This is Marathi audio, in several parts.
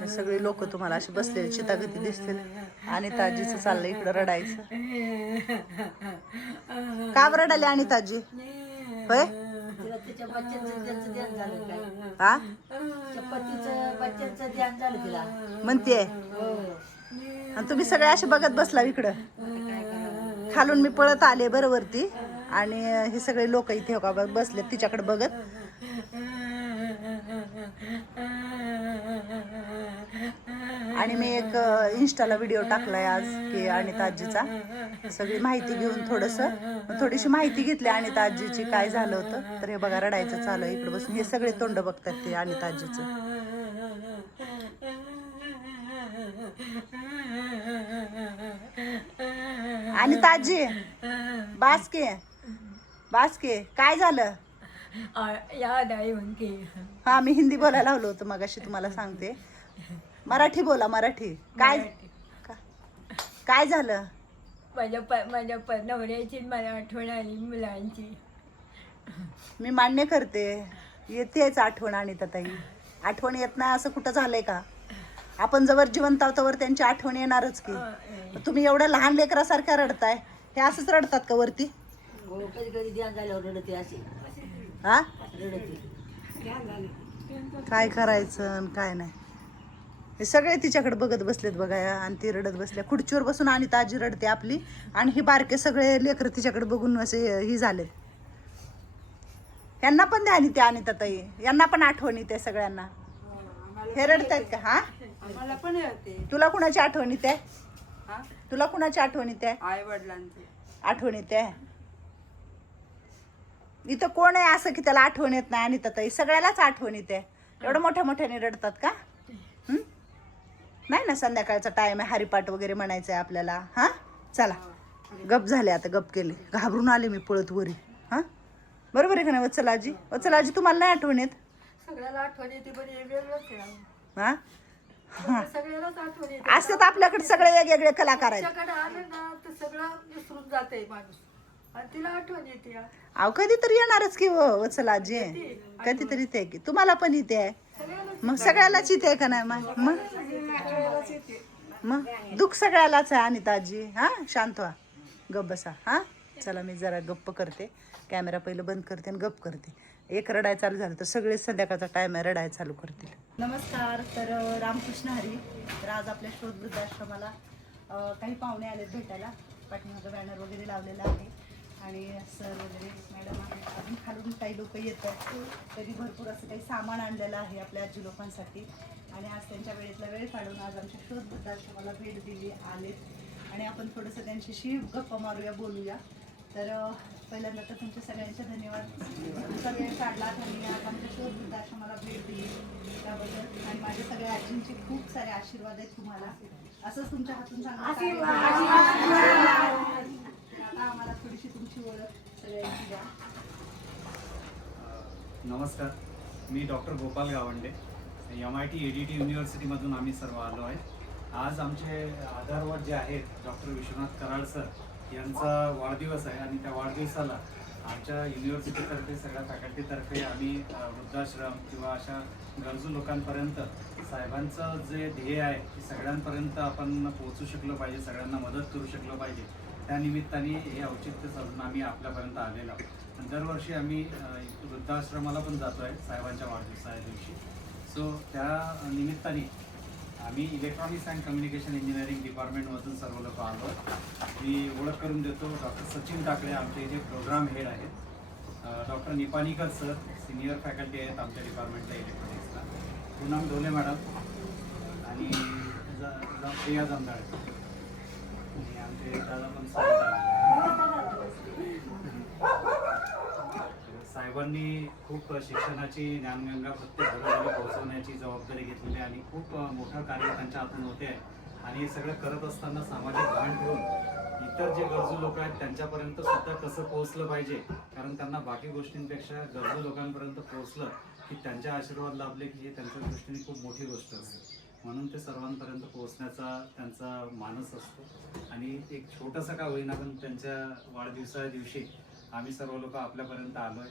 हे सगळे लोक तुम्हाला अशी बसलेली चितागती दिसतील आणि ताजीचं चाललंय इकडं रडायचं. का बरं रडाली आणि ताजी होय तिच्या बच्चांचं त्यांचं ध्यान झालं काय हा पतीचं बच्चांचं ध्यान झालं तिला म्हणते आणि तुम्ही सगळे असे बघत बसला इकडं. खालून मी पळत आले बरोबरती आणि हे सगळे लोक इथे का बसले तिच्याकडे बघत. आणि मी एक इंस्टाला व्हिडिओ टाकलाय आज की अनिता आजीचा सगळी माहिती घेऊन थोडीशी माहिती घेतली अनिता आजीची काय झालं होतं. तर हे बघा रडायचं चालू आहे इकडे बसून. हे सगळे तोंड बघतात ते अनिता आजीचं. अनिता आजी बासके काय झालं. याद आई म्हणते हा मी हिंदी बोलायला लावलं होतं मगाशी तुम्हाला सांगते. मराठी बोला मराठी. काय झालं. माझ्या नवऱ्याची मला आठवण आली मुलांची. मी मान्य करते येतेच आठवण अनिता ताई. आठवण येत नाही असं कुठं झालंय का. आपण जवळ जिवंत आहोत तवर त्यांची आठवण येणारच की. तुम्ही एवढ्या लहान लेकरासारख्या रडताय. हे असंच रडतात का वरती. कधी कधी ध्यान झाल्यावर रडते असे हा रडते. काय करायचं आणि काय नाही. हे सगळे तिच्याकडे बघत बसलेत बघा आणि ती रडत बसल्या खुर्चीवर बसून. आणि ताजी रडते आपली आणि ही बारके सगळे लेकर तिच्याकडे बघून असे ही झाले. यांना पण द्या आणि त्या अनिता ताई यांना पण आठवण येते सगळ्यांना. हे रडतायत का. हा मला पण येते. तुला कुणाची आठवण येते. तुला कुणाची आठवण येते. आई वडिलांची आठवण येते. इथं कोण आहे असं की त्याला आठवण येत नाही. अनिता ताई सगळ्यालाच आठवण येते. एवढं मोठ्याने रडतात का. नाही ना संध्याकाळचा टाइम आहे हरिपाठ वगैरे म्हणायचं आहे आपल्याला. हा चला गप झाले आता गप केले. घाबरून आले मी पळत वरी. हा बरोबर आहे का नाही वत्सलाजी. वत्सलाजी तुम्हाला नाही आठवण येत. सगळ्याला आठवण येते पण हे वेगळंच आहे. हा सगळ्यालाच आठवण येते. असतात आपल्याकडे सगळे वेगवेगळे कलाकार आहेत. त्याच्याकडे आलं ना तर सगळं विसरून जाते माणूस आणि तिला आठवण येते. अहो कधीतरी येणारच की वत्सलाजी. कधीतरी ते की तुम्हाला पण इथे आहे. मग सगळ्यालाच इथे आहे का नाही. मग दुःख सगळ्यालाच आहे अनिताजी. हा शांत व्हा गप बसा. हा चला मी जरा गप्प करते. कॅमेरा पहिलं बंद करते आणि गप करते. एक रडाय चालू झालं तर सगळे संध्याकाळचा टाइम आहे रडाय चालू करतील. नमस्कार. तर रामकृष्ण हरी. तर आज आपल्या शोध वृद्धाश्रमाला काही पाहुणे आलेत भेटायला. पाठीमागं बॅनर वगैरे लावलेला आहे आणि सर वगैरे मॅडम आहेत. अजून खालून काही लोक येतात. तरी भरपूर असं काही सामान आणलेलं आहे आपल्या आजी लोकांसाठी. आणि आज त्यांच्या वेळेतला वेळ काढून आज आमच्या शोध वृद्धाश्रमाला भेट दिली आलेत आणि आपण थोडंसं त्यांच्याशी गप्पा मारूया बोलूया. तर पहिल्यांदा तर तुमच्या सगळ्यांचे धन्यवाद. तुमचा वेळ काढला आणि आज आमच्या शोध वृद्धाश्रमाला भेट दिली त्याबद्दल. आणि माझ्या सगळ्या आजींचे खूप सारे आशीर्वाद आहेत तुम्हाला. असंच तुमच्या हातून चांगलं. आता आम्हाला थोडीशी तुमची ओळख सगळ्यांची द्या. नमस्कार. मी doctor Gopal Gawande. MIT ADT युनिव्हर्सिटीमधून आम्ही सर्व आलो आहे. आज आमचे आधारवड जे आहेत डॉक्टर विश्वनाथ कराड सर यांचा वाढदिवस आहे आणि त्या वाढदिवसाला आमच्या युनिव्हर्सिटीतर्फे सगळ्या फॅकल्टीतर्फे आम्ही वृद्धाश्रम किंवा अशा गरजू लोकांपर्यंत साहेबांचं जे ध्येय आहे की सगळ्यांपर्यंत आपण पोहोचू शकलो पाहिजे, सगळ्यांना मदत करू शकलो पाहिजे, त्या निमित्ताने हे औचित्य साधून आम्ही आपल्यापर्यंत आलेलो आहोत. आणि दरवर्षी आम्ही वृद्धाश्रमाला पण जातो आहे साहेबांच्या वाढदिवसाच्या दिवशी. सो त्या निमित्ताने आम्ही इलेक्ट्रॉनिक्स अँड कम्युनिकेशन इंजिनिअरिंग डिपार्टमेंटमधून सर्व लोक आलो. मी ओळख करून देतो. डॉक्टर सचिन टाकळे आमचे इथे प्रोग्राम हेड आहेत. Doctor Nipanikar sir senior faculty आहेत आमच्या डिपार्टमेंटला इलेक्ट्रॉनिक्सला. पूनम ढोले मॅडम आणि प्रिया जमदाळे आणि आमचे दादा पण साहेबांनी खूप शिक्षणाची ज्ञानगंगा प्रत्येक घरोघरी पोहोचवण्याची जबाबदारी घेतलेली आहे आणि खूप मोठं कार्य त्यांच्या हातून होते आहे. आणि हे सगळं करत असताना सामाजिक भान ठेवून इतर जे गरजू लोक आहेत त्यांच्यापर्यंत सुद्धा कसं पोहोचलं पाहिजे, कारण त्यांना बाकी गोष्टींपेक्षा गरजू लोकांपर्यंत पोहोचलं की त्यांचे आशीर्वाद लाभले की हे त्यांच्या दृष्टीने खूप मोठी गोष्ट असते. म्हणून ते सर्वांपर्यंत पोहोचण्याचा त्यांचा मानस असतो. आणि एक छोटंसं का होईना पण त्यांच्या वाढदिवसाच्या दिवशी आम्ही सर्व लोक आपल्यापर्यंत आलो आहे.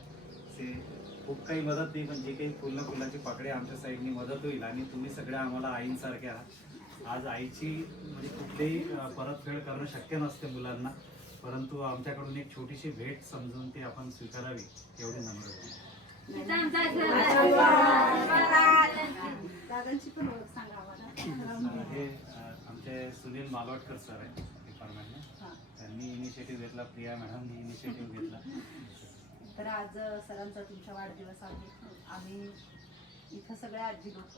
खूप काही मदत नाही, पण जी काही फुलाची पाकळी आमच्या साईडनी मदत होईल आणि तुम्ही सगळ्या आम्हाला आईंसारखे आहात. आज आईची म्हणजे कुठलीही परतफेड करणं शक्य नसते मुलांना, परंतु आमच्याकडून एक छोटीशी भेट समजून ती आपण स्वीकारावी एवढी नम्र विनंती. दादांची पण ओळख सांगा आम्हाला. हे आमचे सुनील मालवटकर सर आहे डिपार्टमेंटने, त्यांनी इनिशिएटिव्ह घेतला, प्रिया मॅडमनी इनिशिएटिव्ह घेतला. तर आज सरांचा तुमचा वाढदिवस आहे. आम्ही इथं सगळ्या आजी लोक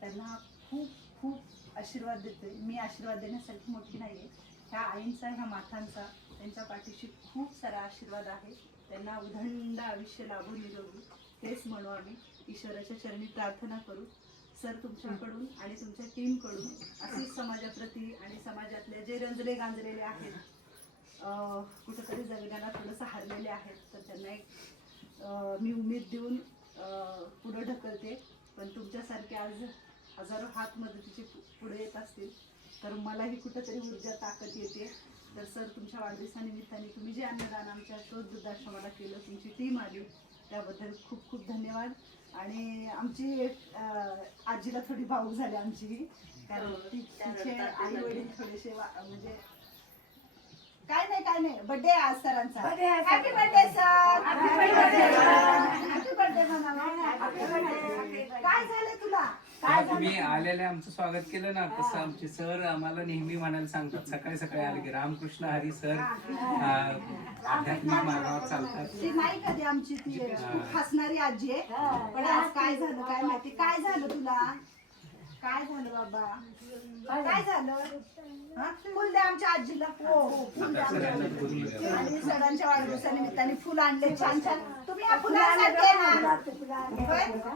त्यांना खूप खूप आशीर्वाद देतोय. मी आशीर्वाद देण्यासारखी मोठी नाही आहे. ह्या आईंचा, ह्या मातांचा त्यांच्या पाठीशी खूप सारा आशीर्वाद आहे. त्यांना उदंड आयुष्य लाभो निरोगी तेच म्हणू आम्ही. ईश्वराच्या चरणी प्रार्थना करू. सर तुमच्याकडून आणि तुमच्या टीमकडून असेच समाजाप्रती आणि समाजातले जे रंजले गांजलेले आहेत, कुठंतरी जगण्याला थोडंसं हारलेले आहेत, तर त्यांना एक मी उमेद देऊन पुढं ढकलते. पण तुमच्यासारखे आज हजारो हात मदतीचे पुढे येत असतील तर मलाही कुठंतरी ऊर्जा ताकद येते. तर सर तुमच्या वाढदिवसानिमित्ताने तुम्ही जे अन्नदान आमच्या शोध वृद्धाश्रमाला केलं, तुमची टीम आली, त्याबद्दल खूप खूप धन्यवाद. आणि आमची आजीला थोडी भावूक झाली आमची, कारण तिचे आई वडील थोडेसे म्हणजे काय नाही बर्थडे आज सरांचा. Happy birthday sir. Happy birthday काय झालं तुला? तुम्ही आलेले आमचं स्वागत केलं ना, तसं आमचे सर आम्हाला नेहमी म्हणायला सांगतात, सकाळी सकाळी आले की रामकृष्ण हरी सर आध्यात्मिक मार्गावर चालतात. ती नाही कधी आमची ती हसणारी आजी आहे. पण आज काय झालं काय माहिती? काय झालं तुला? काय झालं बाबा? काय झालं? फुल द्या आमच्या आजीला. हो फुल द्या आमच्या आजीला. आणि सरांच्या वाढदिवसानिमित्ताने फुल आणले छान छान. तुम्ही ह्या फुलांसारखे ना?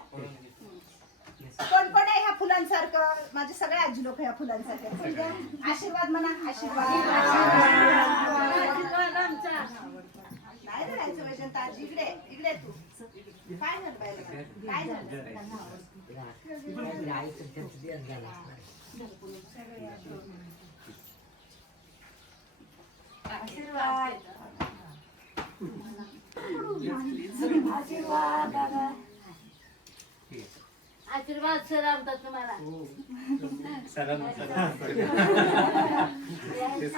कोण कोण आहे ह्या फुलांसारखं? माझे सगळे आजी लोक ह्या फुलांसारखे. फुल द्या. आशीर्वाद म्हणा. आशीर्वाद. नाही राहायचं वैजंत आजी. इकडे इकडे तू. काय झालं बाईला? काय झालं? आशीर्वाद. आशीर्वाद दादा. आशीर्वाद सर आमचा तुम्हाला.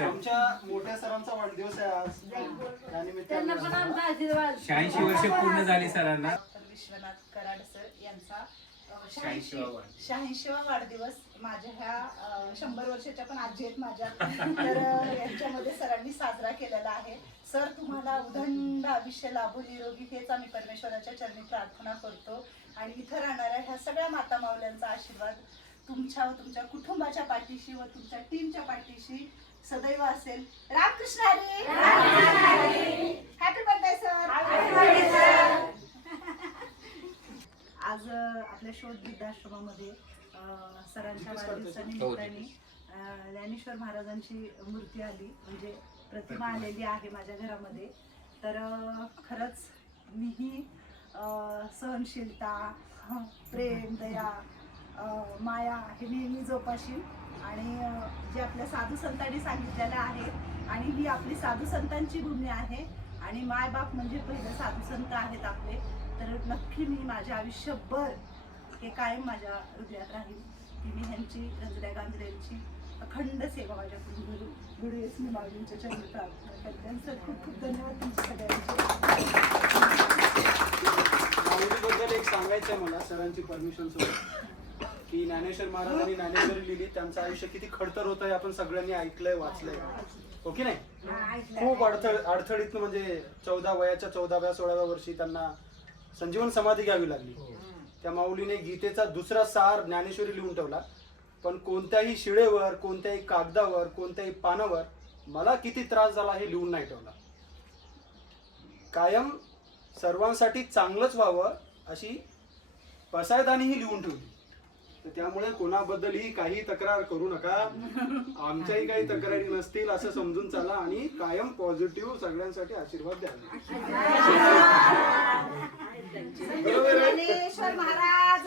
आमच्या मोठ्या सरांचा वाढदिवस आहे आज. त्यांना पण आमचा आशीर्वाद. 86 वर्ष पूर्ण झाली सरांना. डॉक्टर विश्वनाथ कराड सर यांचा 86वा वाढदिवस. माझ्या ह्या 100 वर्षाच्या पण आजी आहेत माझ्या, तर यांच्यामध्ये सरांनी साजरा केलेला आहे. सर तुम्हाला उदंड आयुष्य लाभो निरोगी हेच आम्ही परमेश्वराच्या चरणी प्रार्थना करतो. आणि इथं राहणाऱ्या ह्या सगळ्या माता माऊल्यांचा आशीर्वाद तुमच्या व तुमच्या कुटुंबाच्या पाठीशी व तुमच्या टीमच्या पाठीशी सदैव असेल. Ramkrishna Hari. Happy birthday sir. आज आपल्या शोध वृद्धाश्रमामध्ये सरांच्या वाढदिवसानिमित्ताने ज्ञानेश्वर महाराजांची मूर्ती आली, म्हणजे प्रतिमा आलेली आहे माझ्या घरामध्ये. तर खरंच मीही सहनशीलता, प्रेम, दया, माया हे नेहमी जोपाशील. आणि जे आपल्या साधू संतांनी सांगितलेलं आहे, आणि ही आपली साधू संतांची भूमी आहे आणि मायबाप म्हणजे पहिले साधू संत आहेत आपले. तर नक्की मी माझ्या आयुष्यभर हे कायम माझ्या हृदयात राहील की मी ह्यांची रंजल्या गांजऱ्यांची अखंड सेवा माझ्याकडून घडू हेच मी माऊलींच्या चरणी प्रार्थना करते. सर खूप खूप धन्यवाद तुमच्या सगळ्यांचे. माऊलीबद्दल एक सांगायचं आहे मला सरांची परमिशन सोबत, की ज्ञानेश्वर महाराजांनी ज्ञानेश्वरी लिहिली. त्यांचं आयुष्य किती खडतर होतं हे आपण सगळ्यांनी ऐकलंय, वाचलंय, हो की नाही? खूप अडथळीतनं म्हणजे 14व्या 16व्या वर्षी त्यांना संजीवन समाधी घ्यावी लागली. त्या माऊलीने गीतेचा दुसरा सार ज्ञानेश्वरी लिहून ठेवला. पण कोणत्याही शिळेवर, कोणत्याही कागदावर, कोणत्याही पानावर मला किती त्रास झाला हे लिहून नाही ठेवला. कायम सर्वांसाठी चांगलंच व्हावं अशी पसायदानीही लिहून ठेवली. तर त्यामुळे कोणाबद्दलही काही तक्रार करू नका. आमच्याही काही तक्रारी नसतील असं समजून चला आणि कायम पॉझिटिव्ह सगळ्यांसाठी आशीर्वाद द्या. ज्ञानेश्वर महाराज.